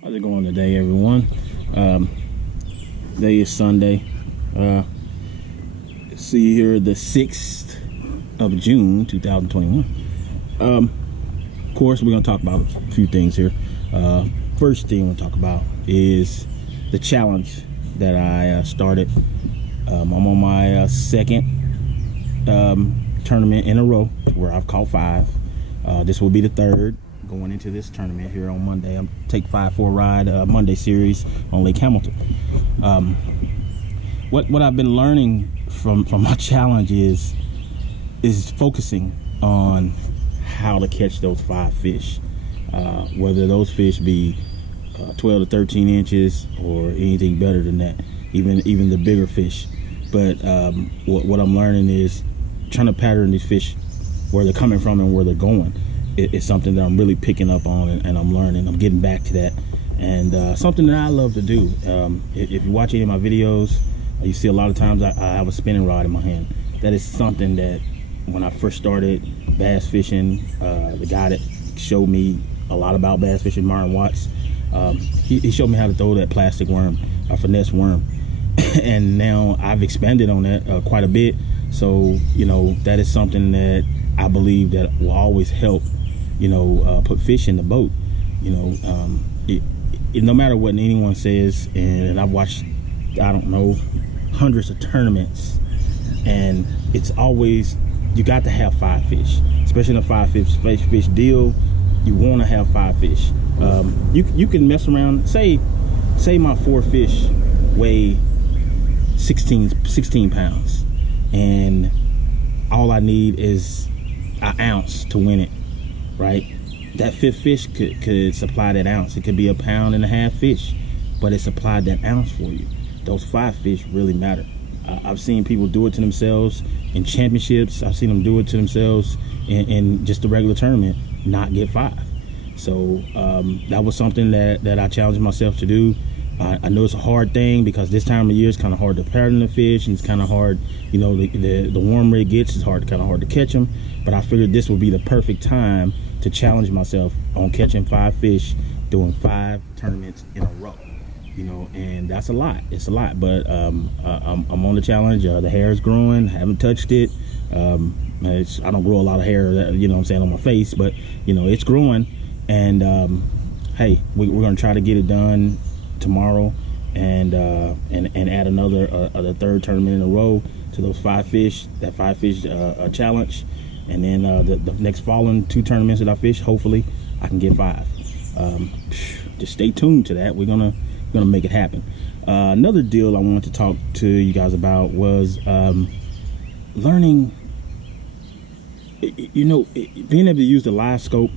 How's it going today, everyone? Today is Sunday. See here, the 6th of June, 2021. Of course, we're going to talk about a few things here. First thing we'll talk about is the challenge that I started. I'm on my second tournament in a row where I've caught 5. This will be the third going into this tournament here on Monday. I'm take 5 for a ride Monday series on Lake Hamilton. What I've been learning from my challenge is focusing on how to catch those 5 fish, whether those fish be 12 to 13 inches or anything better than that, even the bigger fish. But what I'm learning is trying to pattern these fish where they're coming from and where they're going. It's something that I'm really picking up on, and I'm learning. I'm getting back to that, and something that I love to do. If you watch any of my videos, you see a lot of times I have a spinning rod in my hand. That is something that when I first started bass fishing, the guy that showed me a lot about bass fishing, Myron Watts, he showed me how to throw that plastic worm, a finesse worm. And now I've expanded on that quite a bit. So, you know, that is something that I believe that will always help, you know, put fish in the boat. You know, no matter what anyone says, and I've watched, I don't know, hundreds of tournaments, and it's always, you got to have 5 fish, especially in a 5 fish deal. You want to have 5 fish. You can mess around, say my 4 fish weigh 16 pounds, and all I need is an ounce to win it, right? That 5th fish could supply that ounce. It could be 1.5 pound fish, but it supplied that ounce for you. Those 5 fish really matter. I've seen people do it to themselves in championships. I've seen them do it to themselves in just a regular tournament, not get 5. So that was something that I challenged myself to do. I know it's a hard thing because this time of year it's kind of hard to pattern the fish, and it's kind of hard, you know, the warmer it gets, it's kind of hard to catch them. But I figured this would be the perfect time to challenge myself on catching 5 fish, doing 5 tournaments in a row. You know, and that's a lot. It's a lot, but I'm on the challenge. The hair is growing. Haven't touched it. I don't grow a lot of hair, you know what I'm saying, on my face, but you know, it's growing. And hey, we're gonna try to get it done tomorrow, and add another the 3rd tournament in a row to those 5 fish, that 5 fish challenge. And then the next following 2 tournaments that I fish, hopefully I can get 5. Just stay tuned to that. We're gonna make it happen. Another deal I wanted to talk to you guys about was learning, you know, being able to use the Livescope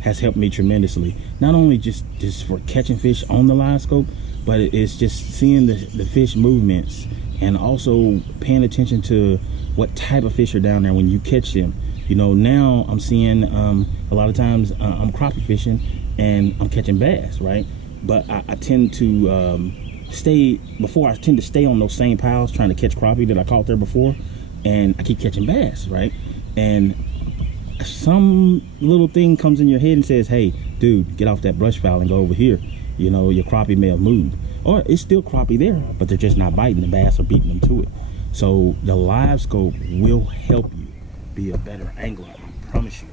has helped me tremendously. Not only just for catching fish on the Livescope, but it's just seeing the fish movements, and also paying attention to what type of fish are down there when you catch them. You know, now I'm seeing a lot of times I'm crappie fishing and I'm catching bass, right? But I tend to stay on those same piles trying to catch crappie that I caught there before, and I keep catching bass, right? And some little thing comes in your head and says, hey dude, get off that brush pile and go over here. You know, your crappie may have moved, or it's still crappie there, but they're just not biting. The bass are beating them to it. So the Livescope will help you be a better angler, I promise you.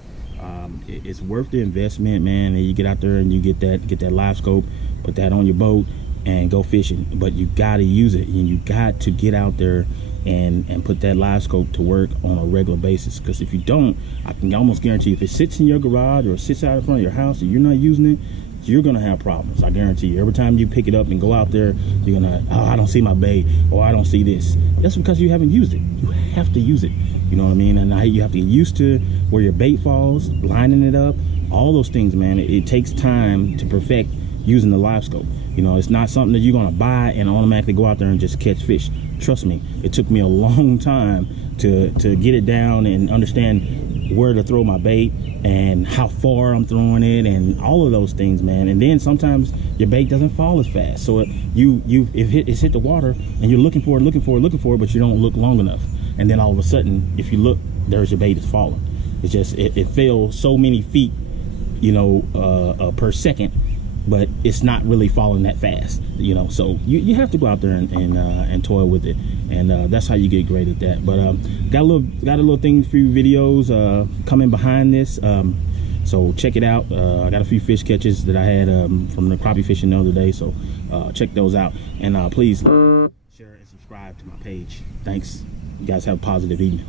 It's worth the investment, man. And you get out there and you get that Livescope, put that on your boat and go fishing. But you got to use it, and you got to get out there and put that Livescope to work on a regular basis. Because if you don't, I can almost guarantee if it sits in your garage or sits out in front of your house and you're not using it, you're gonna have problems. I guarantee you. Every time you pick it up and go out there, you're gonna, oh, I don't see my bait, or I don't see this. That's because you haven't used it. You have to use it. You know what I mean? And you have to get used to where your bait falls, lining it up, all those things, man. It takes time to perfect using the Livescope. You know, it's not something that you're gonna buy and automatically go out there and just catch fish. Trust me, it took me a long time to get it down and understand where to throw my bait and how far I'm throwing it and all of those things, man. And then sometimes your bait doesn't fall as fast, so it's hit the water and you're looking for it, but you don't look long enough. And then all of a sudden, if you look, there's your bait is falling. It's just it fell so many feet, you know, per second, but it's not really falling that fast, you know. So you have to go out there and toil with it, and that's how you get great at that. But got a little thing for you videos coming behind this, so check it out. I got a few fish catches that I had from the crappie fishing the other day, so check those out, and please share and subscribe to my page. Thanks. You guys have a positive evening.